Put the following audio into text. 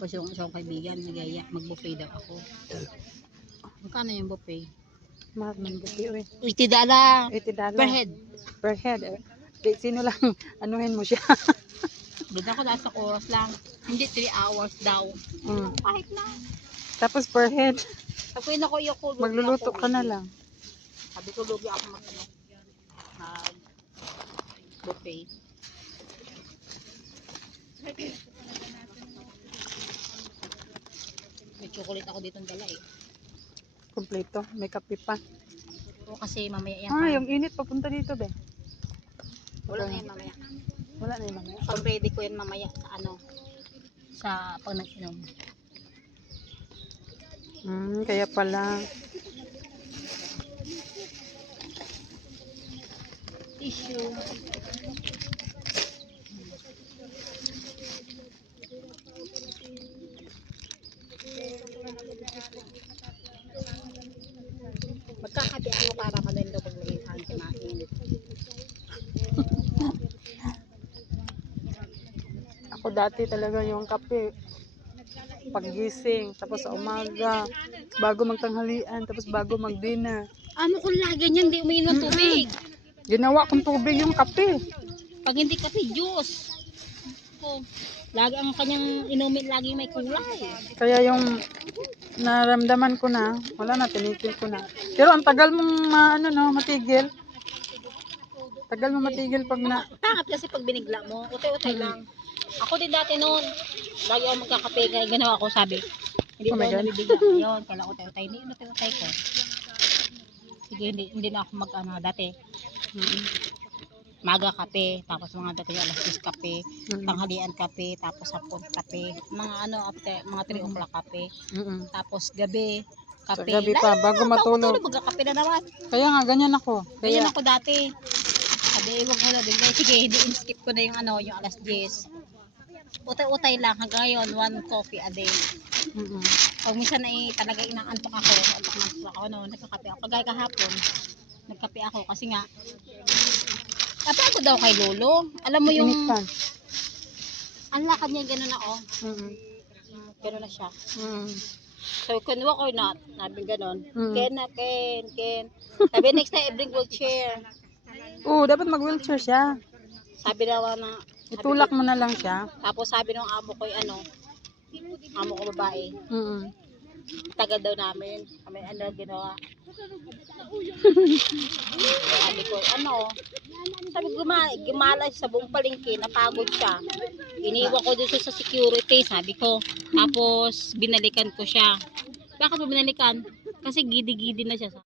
Tapos yung isang kaibigan, nagaya, mag-buffet daw ako. Magkano yung buffet? Mahal man buti, uy. $80 $80 per head. per head. Di, sino lang anuhin mo siya? Doon ako nasa oras lang. Hindi 3 hours daw. Kahit na. Tapos per head, Tapos yun ako yung lugi magluluto ako, ka na lugi. lang. Sabi ko lugi ako buffet. May chocolate ako dito dala eh. Kompleto, may kape pa. O kasi mamaya yan. Yung init papunta dito, be. Wala na yan mamaya. Wala na yung mamaya. Pag ready ko yan mamaya sa ano. Sa pag nag-inom. Kaya pala. Tissue. Magkakabi ako para maganda pag nag-ihaan kinain. Ako dati talaga yung kape. Paggising, tapos sa umaga, bago magtanghalian, tapos bago mag-dinner. Ano kung lagi niyan, hindi umiinom ng tubig. Ginawa kong tubig yung kape. Pag hindi kasi juice. So, lagi ang kanyang inumin, lagi may kulay. Kaya yung naramdaman ko na, wala na, tinitil ko na. Pero ang tagal mong matigil. Tagal mo matigil pag na... Takot kasi pag binigla mo, utay-utay lang. Ako din dati noon, lagi ako magkakape, kaya ganawa ko, sabi, hindi Oh ko my God. nabibigla. Yun, kala utay-utay, hindi utay-utay ko. Sige, hindi na ako dati. Maga kape, tapos mga dati alas 10 kape, tanghalian kape, tapos hapon kape, mga after, mga 3 o'clock kape, tapos gabi, Sa kape. gabi pa, bago matulog. Magkakape na naman. Kaya nga, ganyan ako. Ganyan Kaya, ako dati. Sabi, huwag mo na bigla. Sige, hindi in-skip ko na yung alas 10. Utay-utay lang hanggang ngayon, 1 coffee a day. Pag minsan ay talaga inaantok ako, nagkakape ako. Kagaya kahapon, nagkape ako kasi nga, napagod daw kay Lolo. Alam mo yung, init pa. ang lakad niya gano'n na gano'n na siya. So, can walk or not? Sabi gano'n. Ken na, Ken. Sabi, next time, I bring wheelchair. Dapat mag-wheelchair siya. Sabi daw na, Itulak mo na lang siya. tapos sabi ng amo ko, amo ko babae, taga daw namin, kami ginawa. Sabi ko, sabi ko, gumala sa buong palengke, napagod siya. Iniwan ko dito sa security, sabi ko. Tapos, binalikan ko siya. Bakit mo binalikan? Kasi gidi-gidi na siya.